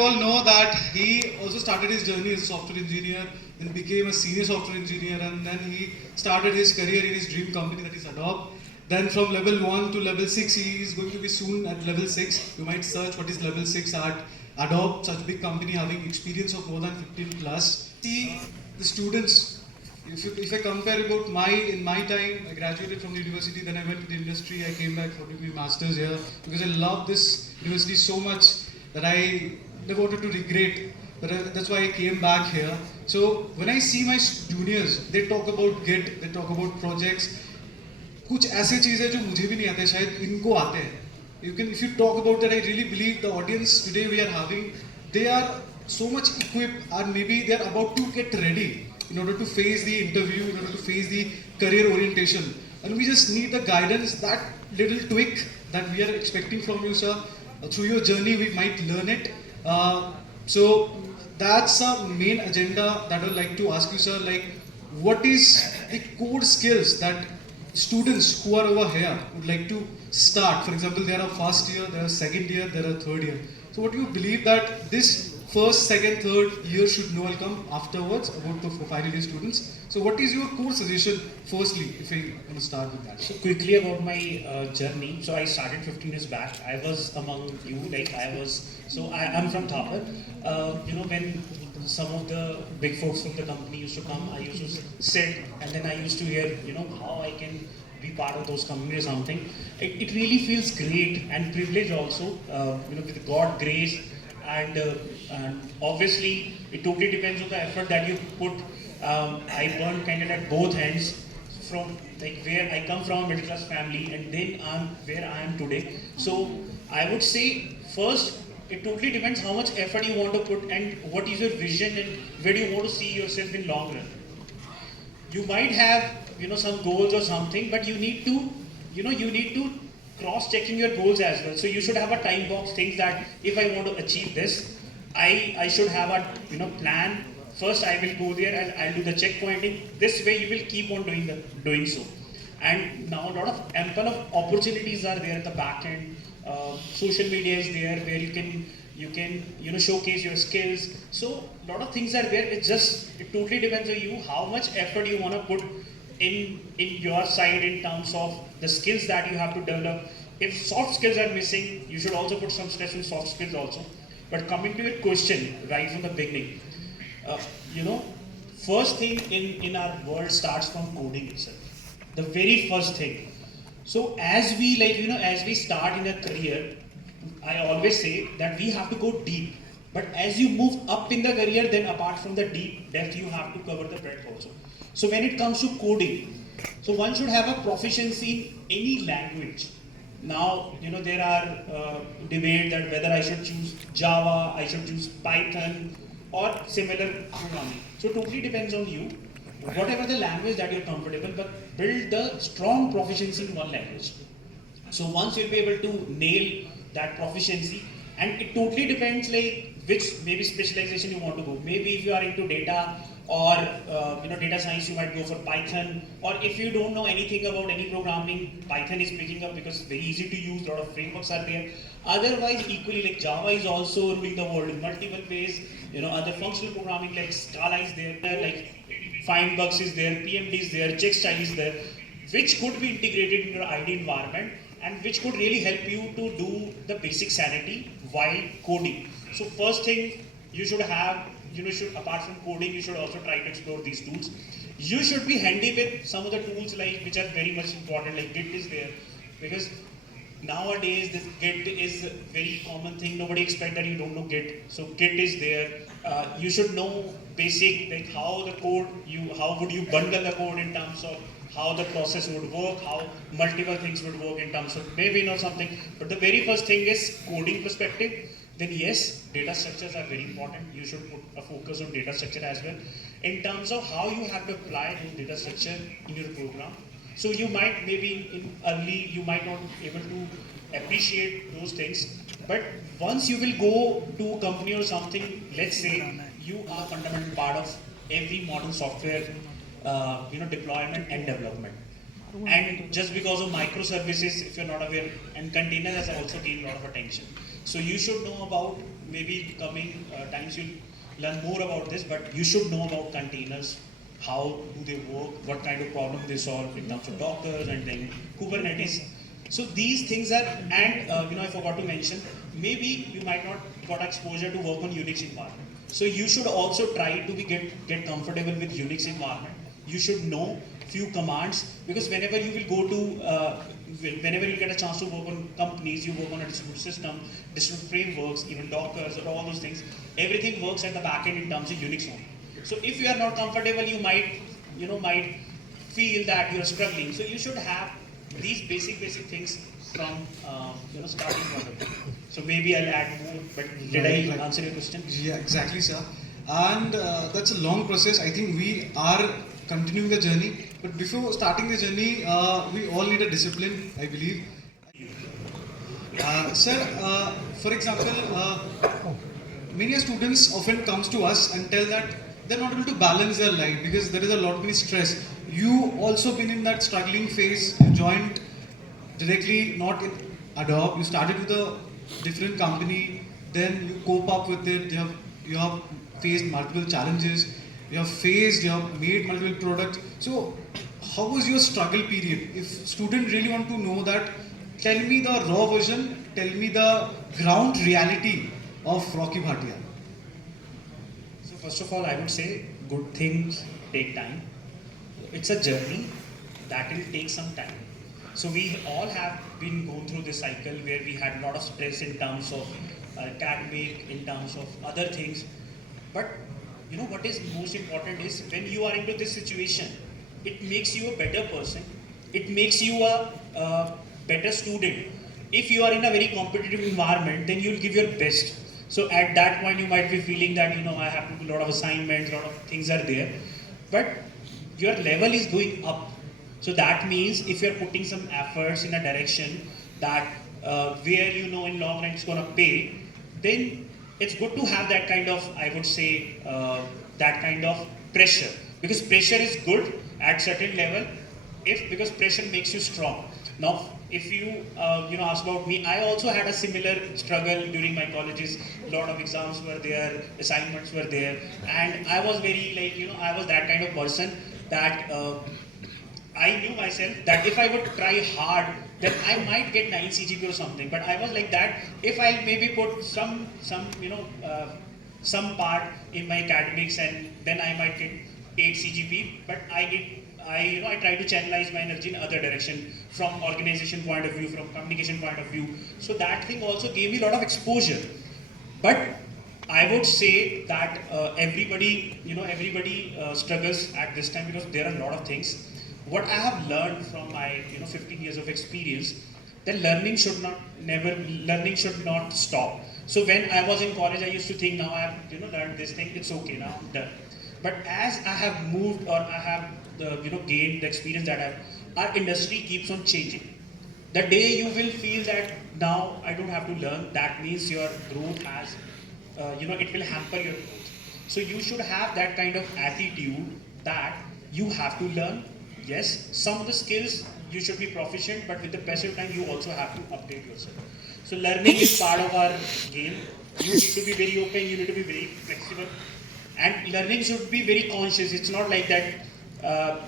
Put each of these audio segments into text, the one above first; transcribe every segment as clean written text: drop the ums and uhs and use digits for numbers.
you all know that he also started his journey as a software engineer, then became a senior software engineer, and then he started his career in his dream company, that is Adobe. Then from level 1 to level 6, he is going to be soon at level 6. You might search what is level 6 at Adobe, such a big company having experience of more than 15 plus. See the students. If I compare about in my time, I graduated from the university, then I went to the industry, I came back for doing my masters here because I love this university so much that I never wanted to regret. That's why I came back here. So when I see my juniors, they talk about Git, they talk about projects. कुछ ऐसे चीज़ें जो मुझे भी नहीं आते शायद इनको आते हैं. If you talk about that, I really believe the audience today we are having, they are so much equipped, or maybe they are about to get ready in order to face the interview, in order to face the career orientation, and we just need the guidance, that little tweak that we are expecting from you, sir. Through your journey we might learn it. So that's a main agenda that I would like to ask you, sir. Like, what is the core skills that students who are over here would like to start? For example, there are first year, there are second year, there are third year. So what do you believe that this first, second, third year should know will come afterwards about the final year students? So what is your core suggestion firstly, if I want to start with that? So quickly about my journey. So I started 15 years back. I was among you, I'm from Thapar. When some of the big folks from the company used to come, I used to sit and then I used to hear, how I can be part of those companies or something. It really feels great and privilege also, with God grace, and obviously it totally depends on the effort that you put. I burned kind of at both ends, from like where I come from, middle class family, and then I'm where I am today. So I would say first, it totally depends how much effort you want to put and what is your vision and where do you want to see yourself in long run. You might have, some goals or something, but you need to cross-checking your goals as well. So you should have a time box, things that if I want to achieve this, I should have a, plan. First I will go there and I'll do the checkpointing. This way you will keep on doing so. And now a lot of ample of opportunities are there at the back end. Social media is there where you can showcase your skills. So a lot of things are there. It totally depends on you how much effort you want to put in your side in terms of the skills that you have to develop. If soft skills are missing, you should also put some stress in soft skills also. But coming to your question right from the beginning, first thing in our world starts from coding itself. The very first thing. So as we start in a career, I always say that we have to go deep. But as you move up in the career, then apart from the deep depth, you have to cover the breadth also. So when it comes to coding, so one should have a proficiency in any language. Now, there are debate that whether I should choose Java, I should choose Python, or similar programming. So it totally depends on you. Whatever the language that you're comfortable, but build the strong proficiency in one language. So once you'll be able to nail that proficiency, and it totally depends like which maybe specialization you want to go. Maybe if you are into data or data science, you might go for Python. Or if you don't know anything about any programming, Python is picking up because it's very easy to use. A lot of frameworks are there. Otherwise, equally like Java is also ruling the world in multiple ways. Other functional programming like Scala is there, like find bugs is there, PMD is there, check style is there, which could be integrated in your ID environment and which could really help you to do the basic sanity while coding. So first thing you should have, apart from coding, you should also try to explore these tools. You should be handy with some of the tools like which are very much important, like Git is there, because nowadays this Git is a very common thing. Nobody expects that you don't know Git. So Git is there. You should know basic like how would you bundle the code in terms of how the process would work, how multiple things would work in terms of maybe something. But the very first thing is coding perspective. Then yes, data structures are very important. You should put a focus on data structure as well. In terms of how you have to apply those data structure in your program. So you might maybe you might not be able to appreciate those things. But once you will go to a company or something, let's say you are a fundamental part of every modern software deployment and development. And just because of microservices, if you're not aware, and container has also gained a lot of attention. So you should know about maybe coming times you'll learn more about this, but you should know about containers, how do they work, what kind of problem they solve in terms of Dockers and then Kubernetes. So these things are, and I forgot to mention, maybe you might not got exposure to work on Unix environment. So you should also try to get comfortable with Unix environment. You should know few commands, because whenever you will go to, whenever you get a chance to work on companies, you work on a distributed system, distributed frameworks, even Dockers or all those things, everything works at the back end in terms of Unix only. So if you are not comfortable, you might feel that you are struggling. So you should have these basic things from starting from it. So maybe I'll add more, but did I answer your question? Yeah, exactly, sir. And that's a long process. I think we are continuing the journey, but before starting the journey, we all need a discipline, I believe. Sir, for example, many students often comes to us and tell that they're not able to balance their life because there is a lot of stress. You also been in that struggling phase. You joined directly not in Adobe. You started with a different company, then you cope up with it. You have faced multiple challenges. You have made multiple products. So, how was your struggle period? If student really want to know that, tell me the raw version. Tell me the ground reality of Rocky Bhatia. So first of all, I would say good things take time. It's a journey that will take some time. So we all have been going through this cycle where we had a lot of stress in terms of academic, in terms of other things. But what is most important is when you are into this situation, it makes you a better person. It makes you a better student. If you are in a very competitive environment, then you'll give your best. So at that point, you might be feeling that I have to do a lot of assignments, a lot of things are there, but your level is going up. So that means if you're putting some efforts in a direction that where in long run it's gonna pay, then it's good to have that kind of, I would say, that kind of pressure, because pressure is good at certain level, because pressure makes you strong. Now, if you ask about me, I also had a similar struggle during my colleges. A lot of exams were there, assignments were there, and I was very I was that kind of person that I knew myself that if I would try hard, then I might get 9 CGP or something. But I was like that. If I maybe put some part in my academics, and then I might get 8 CGP. But I try to channelize my energy in other direction, from organization point of view, from communication point of view. So that thing also gave me a lot of exposure. But I would say that everybody struggles at this time, because there are a lot of things. What I have learned from my 15 years of experience, that learning should not stop. So when I was in college, I used to think, now I have learned this thing, it's okay, now I'm done. But as I have moved, or I have gained the experience that our industry keeps on changing. The day you will feel that now I don't have to learn, that means your growth has it will hamper your growth. So you should have that kind of attitude that you have to learn. Yes, some of the skills you should be proficient, but with the passage of time, you also have to update yourself. So learning is part of our game. You need to be very open, you need to be very flexible. And learning should be very conscious. It's not like that,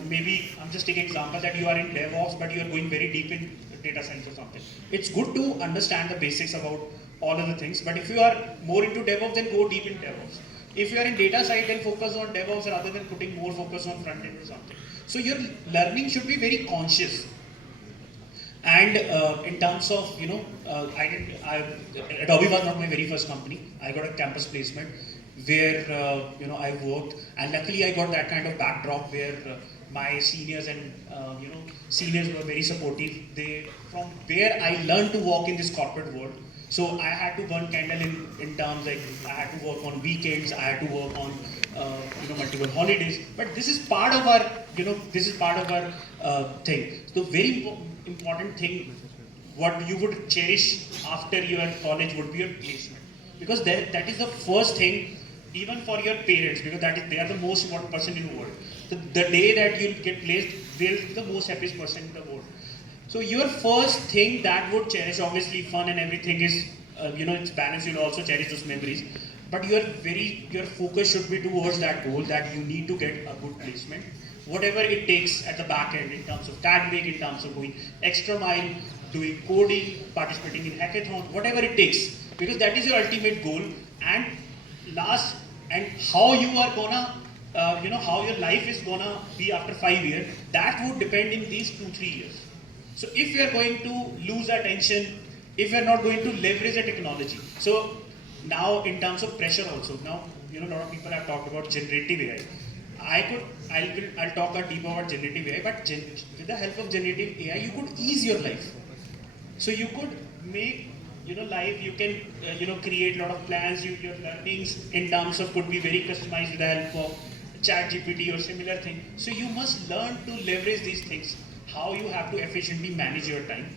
maybe, I'm just taking example that you are in DevOps, but you are going very deep in data science or something. It's good to understand the basics about all of the things, but if you are more into DevOps, then go deep in DevOps. If you are in data side, then focus on DevOps rather than putting more focus on front end or something. So your learning should be very conscious. And in terms of, Adobe was not my very first company. I got a campus placement where, I worked, and luckily I got that kind of backdrop where my seniors and, seniors were very supportive. From where I learned to walk in this corporate world. So I had to burn candle in terms like I had to work on weekends, I had to work on multiple holidays. But this is part of our thing. So very important thing, what you would cherish after your college would be your placement, because that is the first thing, even for your parents, because they are the most important person in the world. So the day that you get placed, they'll be the most happiest person in the world. So your first thing that would cherish, obviously fun and everything is it's balance, you'll also cherish those memories. But your focus should be towards that goal, that you need to get a good placement. Whatever it takes at the back end in terms of academic, in terms of going extra mile, doing coding, participating in hackathon, whatever it takes, because that is your ultimate goal. And last, and how you are gonna, how your life is gonna be after 5 years, that would depend in these 2-3 years. So if you are going to lose attention, if you are not going to leverage the technology, so now in terms of pressure also, now a lot of people have talked about generative AI. I'll talk a deep about generative AI, but with the help of generative AI, you could ease your life. So you could make life, you can create a lot of plans, your learnings in terms of could be very customized with the help of chat GPT or similar thing. So you must learn to leverage these things, how you have to efficiently manage your time.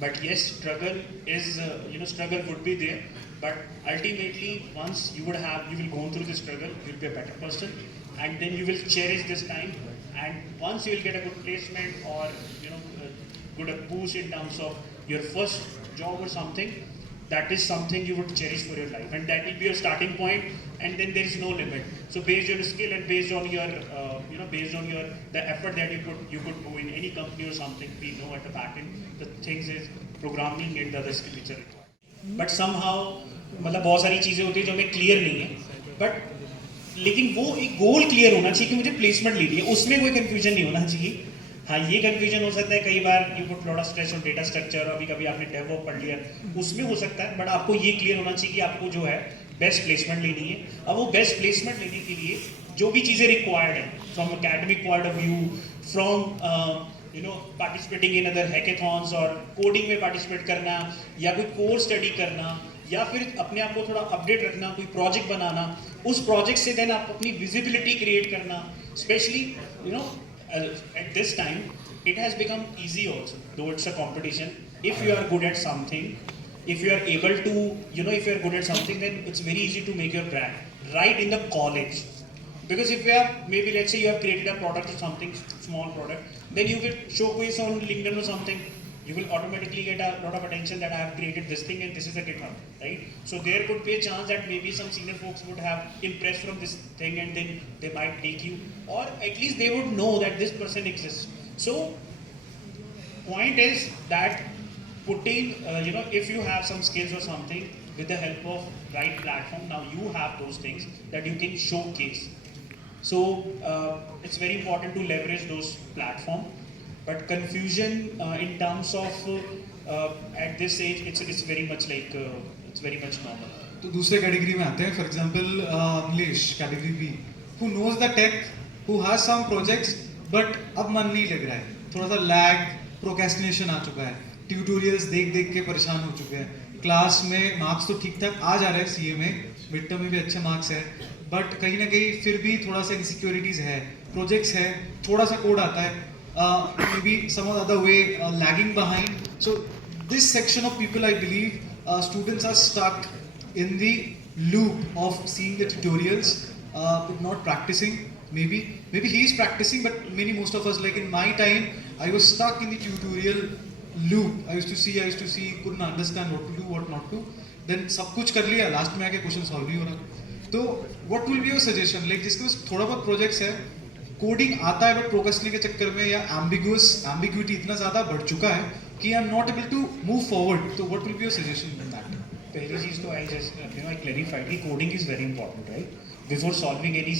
But yes, struggle is struggle would be there, but ultimately once you will go through the struggle, you'll be a better person, and then you will cherish this time. And once you will get a good placement or good boost in terms of your first job or something, that is something you would cherish for your life, and that will be your starting point, and then there is no limit. So based on your skill and based on your based on your the effort that you could go in any company or something, we know at the back end the things is programming and the other skill which are required. But somehow मतलब बहुत सारी चीज़ें होती है जो हमें clear नहीं है, बट लेकिन वो एक गोल क्लियर होना चाहिए कि मुझे प्लेसमेंट लेनी है, उसमें कोई कंफ्यूजन नहीं होना चाहिए. हाँ, ये कंफ्यूजन हो सकता है कई बार, you put lot of stress on data structure, अभी कभी आपने डेवलप पढ़ लिया, उसमें हो सकता है, बट आपको ये क्लियर होना चाहिए कि आपको जो है बेस्ट प्लेसमेंट लेनी है. अब वो बेस्ट प्लेसमेंट लेने के लिए जो भी चीज़ें रिक्वायर्ड है from academic point of view, from participating in other hackathons और कोडिंग में पार्टिसिपेट करना, या कोई कोर्स स्टडी करना, या फिर अपने आप को थोड़ा अपडेट रखना, कोई प्रोजेक्ट बनाना, उस प्रोजेक्ट से देन आप अपनी विजिबिलिटी क्रिएट करना. Specially at this time it has become easy also, though it's a competition. If you are good at something, if you are able to if you are good at something, then it's very easy to make your brand right in the college. Because if you have, maybe let's say you have created a product or something, small product, then you will showcase on LinkedIn or something, you will automatically get a lot of attention that I have created this thing and this is a GitHub, right? So there could be a chance that maybe some senior folks would have impressed from this thing, and then they might take you, or at least they would know that this person exists. So point is that putting, if you have some skills or something, with the help of right platform, now you have those things that you can showcase. So it's very important to leverage those platforms. But confusion in terms of at this age, it's very much like it's very much normal. तो दूसरे category में आते हैं. For example English category B, who knows the tech, who has some projects, but अब मन नहीं लग रहा है, थोड़ा सा लैग, प्रोक्रेस्टिनेशन आ चुका है, ट्यूटोरियल्स देख देख के परेशान हो चुके हैं, क्लास में मार्क्स तो ठीक ठाक आ जा रहे हैं, सीए में मिड टर्म में भी अच्छे मार्क्स है, बट कहीं ना कहीं फिर भी थोड़ा सा इनसिक्योरिटीज है, प्रोजेक्ट्स है, थोड़ा सा कोड आता है, maybe some other way lagging behind. So this section of people, I believe, students are stuck in the loop of seeing the tutorials but not practicing. Maybe he is practicing, but most of us, like in my time, I was stuck in the tutorial loop. I used to see, couldn't understand what to do, what not to. Then सब कुछ कर लिया, last में आके question solve नहीं हो रहा. तो what will be your suggestion? Like जिसके पास थोड़ा बहुत प्रोजेक्ट्स है, कोडिंग आता है, बट प्रोक्रेस्टिनेशन के चक्कर में या एम्बिग्यूटी इतना ज़्यादा बढ़ चुका है कि I am not able to move forward. तो what will be your suggestion in that? पहली चीज़ तो आई जस्ट आई क्लैरिफाइड कि coding is very important, right? Before solving any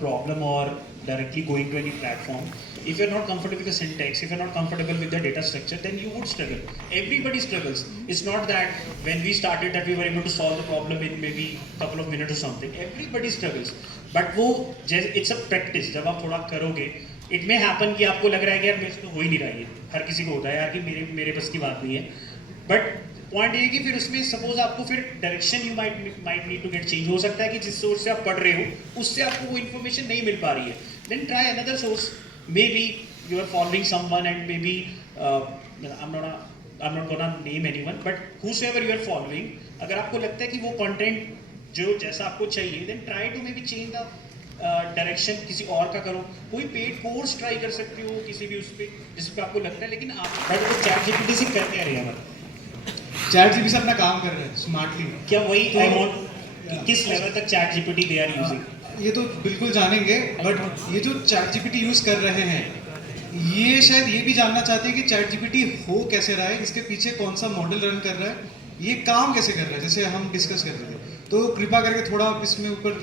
problem or directly going to any platform, if you're not comfortable with the syntax, if you're not comfortable with the data structure, then you would struggle. Everybody struggles. It's not that when we started that we were able to solve the problem in maybe a couple of minutes or something. Everybody struggles. But वो it's a practice. जब आप थोड़ा करोगे, it may happen कि आपको लग रहा है कि यार मेरे से तो हो ही नहीं रहा है, हर किसी को होता है यार कि मेरे बस की बात नहीं है. But पॉइंट ये कि फिर उसमें सपोज आपको फिर direction you might need to get change. हो सकता है कि जिस सोर्स से आप पढ़ रहे हो उससे आपको वो इन्फॉर्मेशन नहीं मिल पा रही है, then try another source. Maybe you are following someone and maybe I am not gonna name anyone, but whosoever you are following, अगर आपको लगता है कि वो कंटेंट जो जैसा आपको चाहिए, then try to maybe change the direction, किसी और का करो. कोई पेड कोर्स ट्राई कर सकते हो किसी भी उस पर जिस पर आपको लगता है, लेकिन आप चैट जीपीटी से कर क्या रहे हैं. चैट जीपीटी से अपना काम कर रहे हैं स्मार्टली। क्या वही तो- आई वांट किस लेवल तक chat GPT they are using? ये तो बिल्कुल जानेंगे, बट ये जो चैट जीपीटी यूज़ कर रहे हैं, ये शायद ये भी जानना चाहते हैं कि चैट जीपीटी हो कैसे रहा है, इसके पीछे कौन सा मॉडल रन कर रहा है, ये काम कैसे कर रहा है, जैसे हम डिस्कस कर रहे थे। तो कृपा करके थोड़ा आप इसमें ऊपर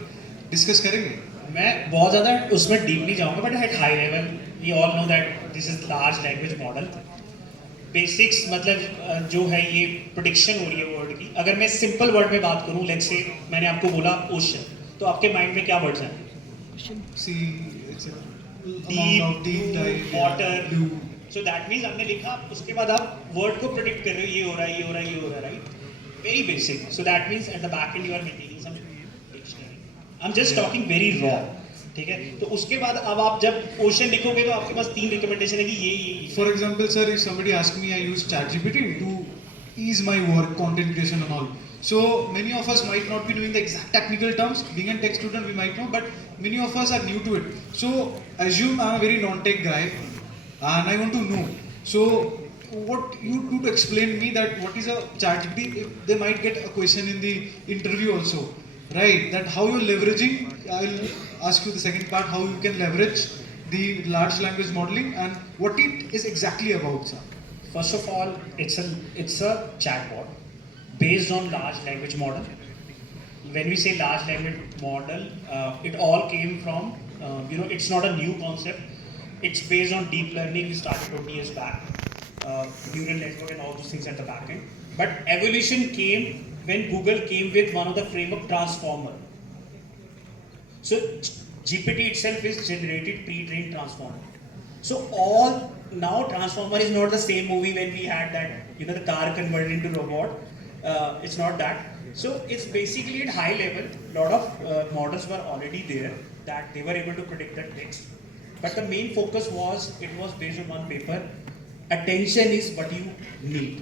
डिस्कस करेंगे। मैं बहुत ज़्यादा उसमें डीप नहीं जाऊंगा, but at high level we all know that this is large language model. Basics मतलब जो है ये प्रोडिक्शन हो रही है वर्ड की। अगर मैं सिंपल वर्ड में बात करूं, लेट्स से मैंने आपको बोला ओशन, तो आपके माइंड में क्या वर्ड्स हैं? See it's deep, deep water. Blue. So that means आपने लिखा, उसके बाद आप वर्ड को प्रोडिक्ट कर रहे हो, ये हो रहा है, ये हो रहा है, ये हो रहा है, right? Very basic. So that means at the back end you are maintaining some dictionary. I am just talking very raw, ठीक है? तो उसके बाद अब आप जब ओशन लिखोगे तो आपके पास 3 रिकमेंडेशन है कि ये For example, sir, if somebody asks me, I use ChatGPT to ease my work, content creation and all. So many of us might not be knowing the exact technical terms. Being a tech student, we might know, but many of us are new to it. So assume I'm a very non-tech guy, and I want to know. So what you do to explain me that what is a ChatGPT? If they might get a question in the interview also, right? That how you're leveraging. I'll ask you the second part, how you can leverage the large language modeling and what it is exactly about, sir. First of all, it's a chatbot based on large language model. When we say large language model, it all came from it's not a new concept. It's based on deep learning. We started 20 years back, neural network and all those things at the back end. But evolution came when Google came with one of the framework transformer. So GPT itself is generated pre-trained transformer. So all now transformer is not the same movie when we had that the car converted into robot. It's not that. So it's basically at high level. Lot of models were already there that they were able to predict the text. But the main focus was it was based on one paper. Attention is what you need.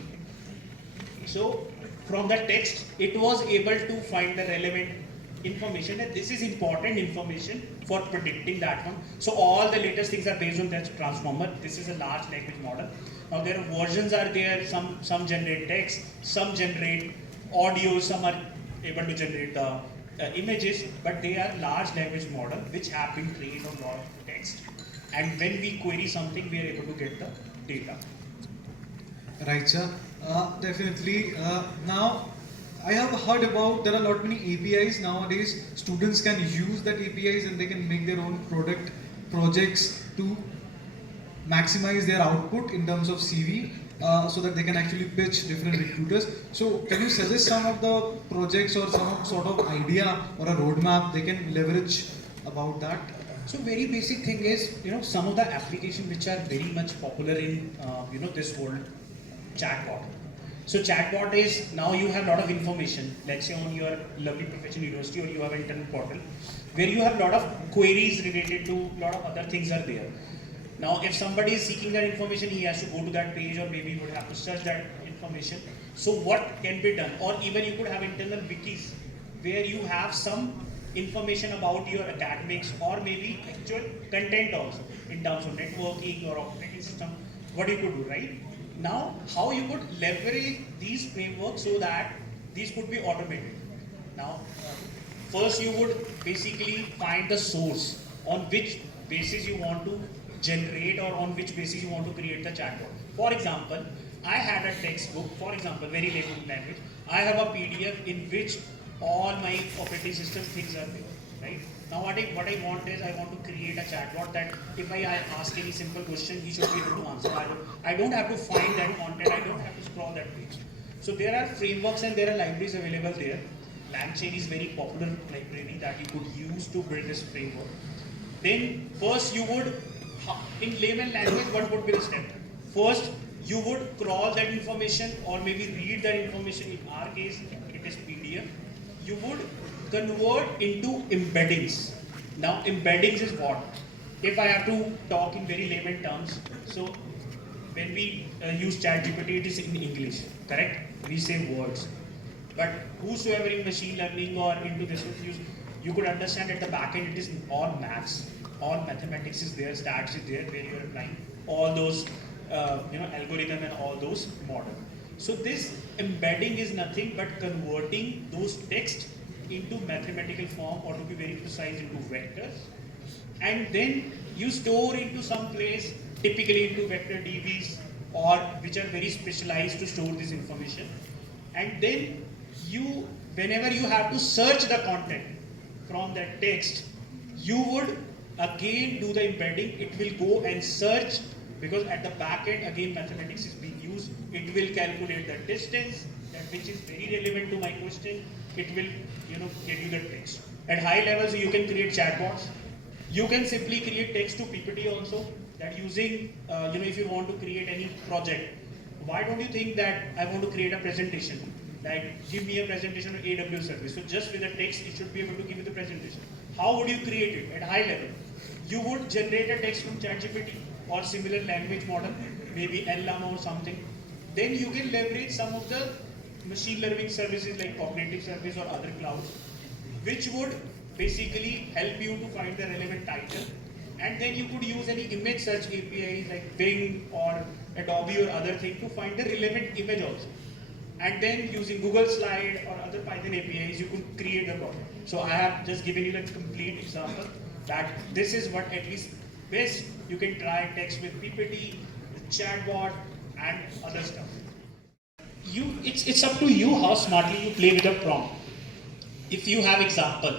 So from the text, it was able to find the relevant information, and this is important information for predicting that one. So all the latest things are based on that transformer. This is a large language model. Now there are versions are there. Some generate text, some generate audio, some are able to generate the images, but they are large language model which have been trained on lot of text. And when we query something, we are able to get the data. Right, sir. Definitely. Now, I have heard about there are a lot many APIs nowadays. Students can use that APIs and they can make their own product projects to maximize their output in terms of CV, so that they can actually pitch different recruiters. So, can you suggest some of the projects or some sort of idea or a roadmap they can leverage about that? So very basic thing is, some of the applications which are very much popular in, this world, chatbot. So chatbot is, now you have a lot of information, let's say on your lovely professional university, or you have an internet portal, where you have a lot of queries related to a lot of other things are there. Now if somebody is seeking that information, he has to go to that page, or maybe he would have to search that information. So what can be done? Or even you could have internal wikis, where you have some information about your academics or maybe actual content also in terms of networking or operating system, what you could do, right? Now, how you could leverage these frameworks so that these could be automated. Now, first you would basically find the source on which basis you want to generate or on which basis you want to create the chatbot. For example, I had a textbook, for example, very layman language. I have a PDF in which all my operating system things are there, right? Now what I want is I want to create a chatbot that if I ask any simple question, he should be able to answer. I don't have to find that content, I don't have to scroll that page. So there are frameworks and there are libraries available there. LangChain is very popular library that you could use to build this framework. Then first you would, in layman language, what would be the step? First, you would crawl that information or maybe read that information. In our case, it is PDF. You would convert into embeddings. Now, embeddings is what? If I have to talk in very layman terms, so when we use ChatGPT, it is in English, correct? We say words. But whosoever in machine learning or into this, you could understand at the back end, it is all maths, all mathematics is there, stats is there, where you are applying all those, algorithm and all those models. So this embedding is nothing but converting those text into mathematical form, or to be very precise, into vectors, and then you store into some place, typically into vector DBs, or which are very specialized to store this information. And then you, whenever you have to search the content from that text, you would again do the embedding. It will go and search, because at the back end again mathematics is being used. It will calculate the distance, that which is very relevant to my question. It will, get you the text. At high levels, you can create chatbots. You can simply create text to PPT also. That using, if you want to create any project, why don't you think that I want to create a presentation? Like, give me a presentation on AWS service. So just with the text, it should be able to give you the presentation. How would you create it at high level? You would generate a text from ChatGPT or similar language model, maybe LLama or something. Then you can leverage some of the machine learning services like cognitive service or other clouds, which would basically help you to find the relevant title. And then you could use any image search APIs like Bing or Adobe or other thing to find the relevant image also. And then using Google Slide or other Python APIs, you could create the product. So I have just given you a complete example that this is what at least best you can try text with PPT, with chatbot, and other stuff. It's up to you how smartly you play with the prompt. If you have example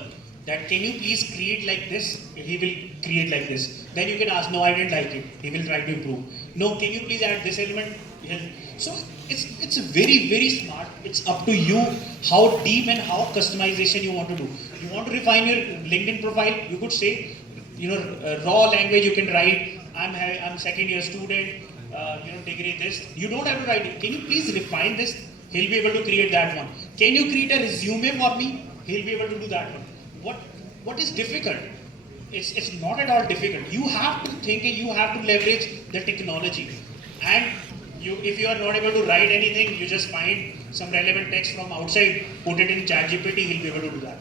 that can you please create like this, he will create like this. Then you can ask, no, I didn't like it. He will try to improve. No, can you please add this element? So it's very, very smart. It's up to you how deep and how customization you want to do. You want to refine your LinkedIn profile, you could say, raw language you can write. I'm second year student, degree this. You don't have to write it. Can you please refine this? He'll be able to create that one. Can you create a resume for me? He'll be able to do that one. What is difficult? It's not at all difficult. You have to think and you have to leverage the technology. And if you are not able to write anything, you just find some relevant text from outside, put it in ChatGPT, he'll be able to do that.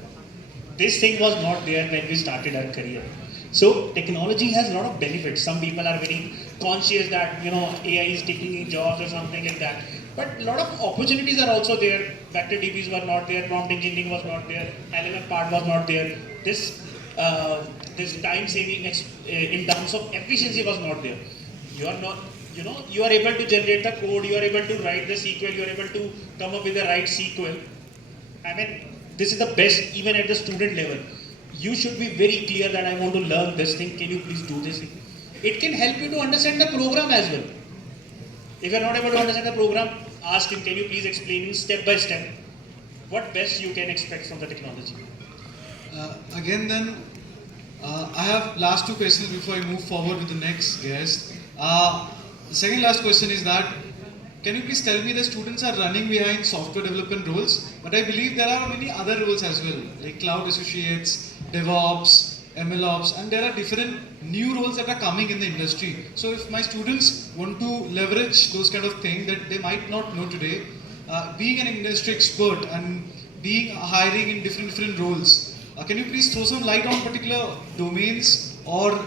This thing was not there when we started our career. So technology has a lot of benefits. Some people are very conscious that AI is taking jobs or something like that. But a lot of opportunities are also there. Vector DBs were not there, prompt engineering was not there, LLM part was not there. This time saving in terms of efficiency was not there. You are not, you are able to generate the code, you are able to write the SQL, you are able to come up with the right SQL. I mean, this is the best even at the student level. You should be very clear that I want to learn this thing, can you please do this thing? It can help you to understand the program as well. If you are not able to understand the program, ask him, can you please explain me step by step what best you can expect from the technology? I have last two questions before I move forward with the next guest. The second last question is that, can you please tell me the students are running behind software development roles, but I believe there are many other roles as well, like cloud associates, DevOps, MLOps, and there are different new roles that are coming in the industry. So if my students want to leverage those kind of things that they might not know today, being an industry expert and being hiring in different roles, can you please throw some light on particular domains or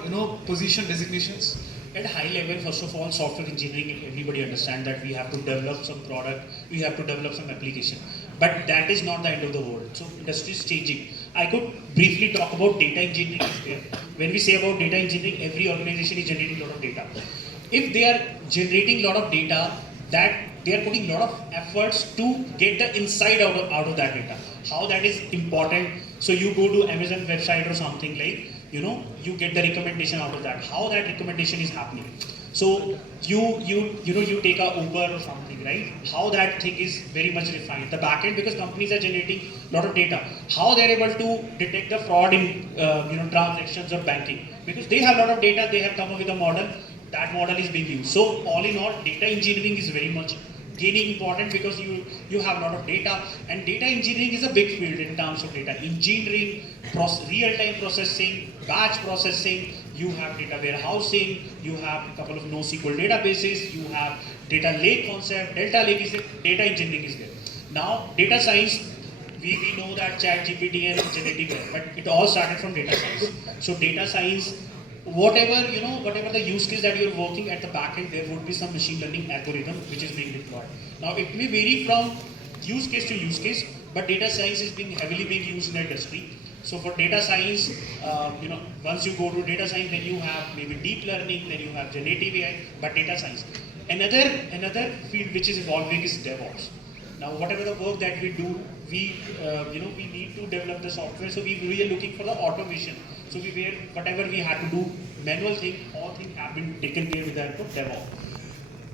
position designations? At high level, first of all, software engineering, everybody understands that we have to develop some product, we have to develop some application. But that is not the end of the world. So industry is changing. I could briefly talk about data engineering is there. When we say about data engineering, every organization is generating a lot of data. If they are generating a lot of data, that they are putting a lot of efforts to get the insight out of that data. How that is important. So you go to Amazon website or something like, you get the recommendation out of that. How that recommendation is happening. So you take a Uber or something, right? How that thing is very much refined. The backend, because companies are generating a lot of data. How they're able to detect the fraud in transactions or banking. Because they have a lot of data, they have come up with a model. That model is being used. So all in all, data engineering is very much gaining important because you have a lot of data, and data engineering is a big field in terms of data engineering, real-time processing, batch processing. You have data warehousing, you have a couple of NoSQL databases, you have data lake concept, data lake is data engineering is there. Now data science, we know that ChatGPT and generative AI, but it all started from data science. So data science whatever the use case that you're working at the back end, there would be some machine learning algorithm which is being deployed. Now it may vary from use case to use case, but data science is being heavily being used in the industry. So for data science, once you go to data science, then you have maybe deep learning, then you have generative AI, but data science. Another field which is evolving is DevOps. Now, whatever the work that we do, we need to develop the software. So we are looking for the automation. So whatever we had to do, manual thing, all things have been taken care with the help of DevOps.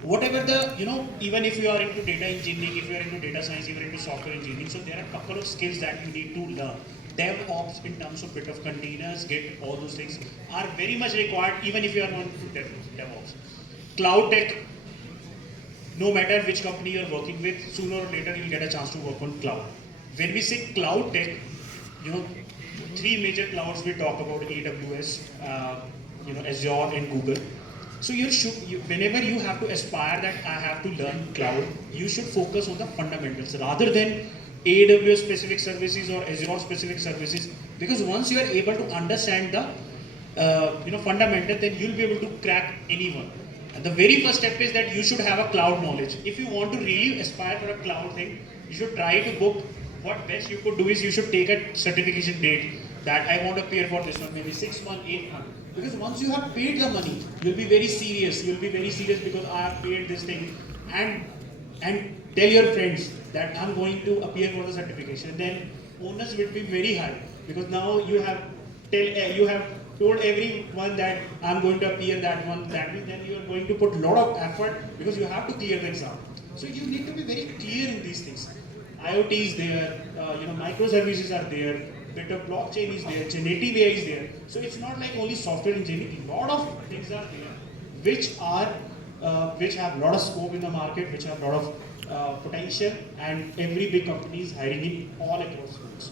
Whatever even if you are into data engineering, if you are into data science, if you are into software engineering, so there are a couple of skills that you need to learn. DevOps in terms of bit of containers, Git, all those things are very much required even if you are going to DevOps. Cloud tech, no matter which company you are working with, sooner or later you'll get a chance to work on cloud. When we say cloud tech, three major clouds we talk about: AWS, Azure, and Google. So whenever you have to aspire that I have to learn cloud, you should focus on the fundamentals rather than AWS specific services or Azure specific services. Because once you are able to understand the fundamental, then you'll be able to crack anyone. And the very first step is that you should have a cloud knowledge. If you want to really aspire for a cloud thing, you should try to book. What best you could do is you should take a certification date that I want to pay for this one, maybe 6 months, 8 months. Because once you have paid the money, you'll be very serious. You'll be very serious because I have paid this thing, and tell your friends that I'm going to appear for the certification. Then onus will be very high because now you have told everyone that I'm going to appear that one, that way. Then you are going to put a lot of effort because you have to clear the exam. So you need to be very clear in these things. IoT is there, microservices are there, bit of blockchain is there, generative AI is there. So it's not like only software engineering. A lot of things are there, which have a lot of scope in the market, which have a lot of potential, and every big company is hiring in all across fields.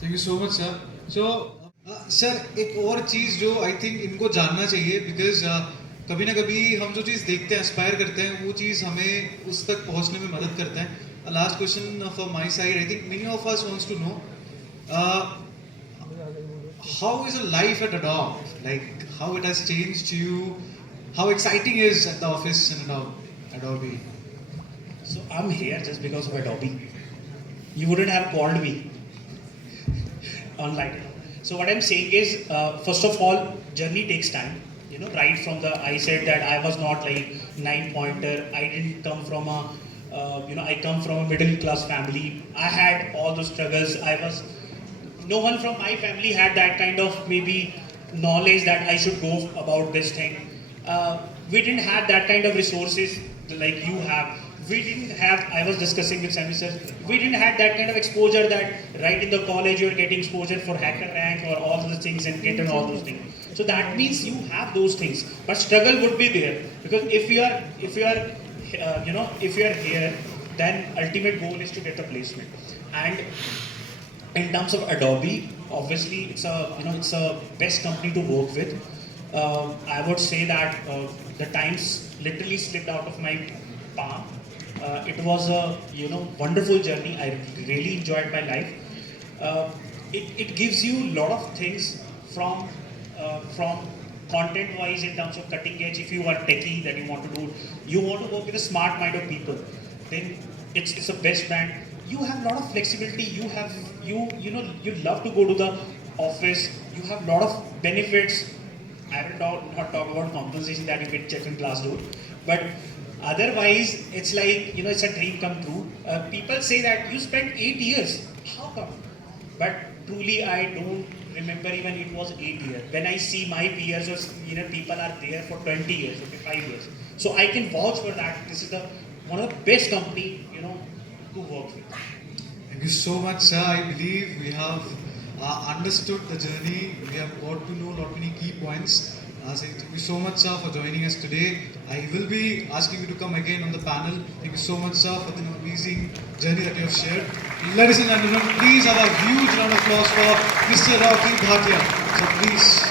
Thank you so much, sir. So, sir एक और चीज़ जो I think इनको जानना चाहिए, because कभी ना कभी हम जो चीज़ देखते हैं, एस्पायर करते हैं, वो चीज़ हमें उस तक पहुंचने में मदद करता है. Last question from my side. I think many of us wants to know how is a life at Adobe? Like how it has changed you? How exciting is at the office in Adobe? So I'm here just because of Adobe. You wouldn't have called me online. So what I'm saying is, first of all, journey takes time. Right from I said that I was not like 9-pointer. I didn't come from I come from a middle class family. I had all those struggles. No one from my family had that kind of maybe knowledge that I should go about this thing. We didn't have that kind of resources like you have. We didn't have, I was discussing with Sammy sir, we didn't have that kind of exposure that right in the college you're getting exposure for hacker rank or all those things and get and all those things. So that means you have those things, but struggle would be there because if you are here, then ultimate goal is to get the placement. And in terms of Adobe, obviously it's a best company to work with. I would say that the times literally slipped out of my palm. It was a wonderful journey. I really enjoyed my life. It gives you a lot of things from content wise in terms of cutting edge. If you are techie, that you want to work with a smart mind of people, then it's the best brand. You have a lot of flexibility. You love to go to the office. You have a lot of benefits. I will not talk about compensation that you get checked in Glassdoor, but otherwise it's like it's a dream come true. People say that you spent 8 years. How come? But truly, I don't remember even it was 8 years. When I see my peers or senior people are there for 20 years, 5 years, so I can vouch for that. This is one of the best company to work with. Thank you so much, sir. I believe we have understood the journey. We have got to know a lot many key points. So thank you so much, sir, for joining us today. I will be asking you to come again on the panel. Thank you so much, sir, for the amazing journey that you have shared. Ladies and gentlemen, please have a huge round of applause for Mr. Rocky Bhatia. So please.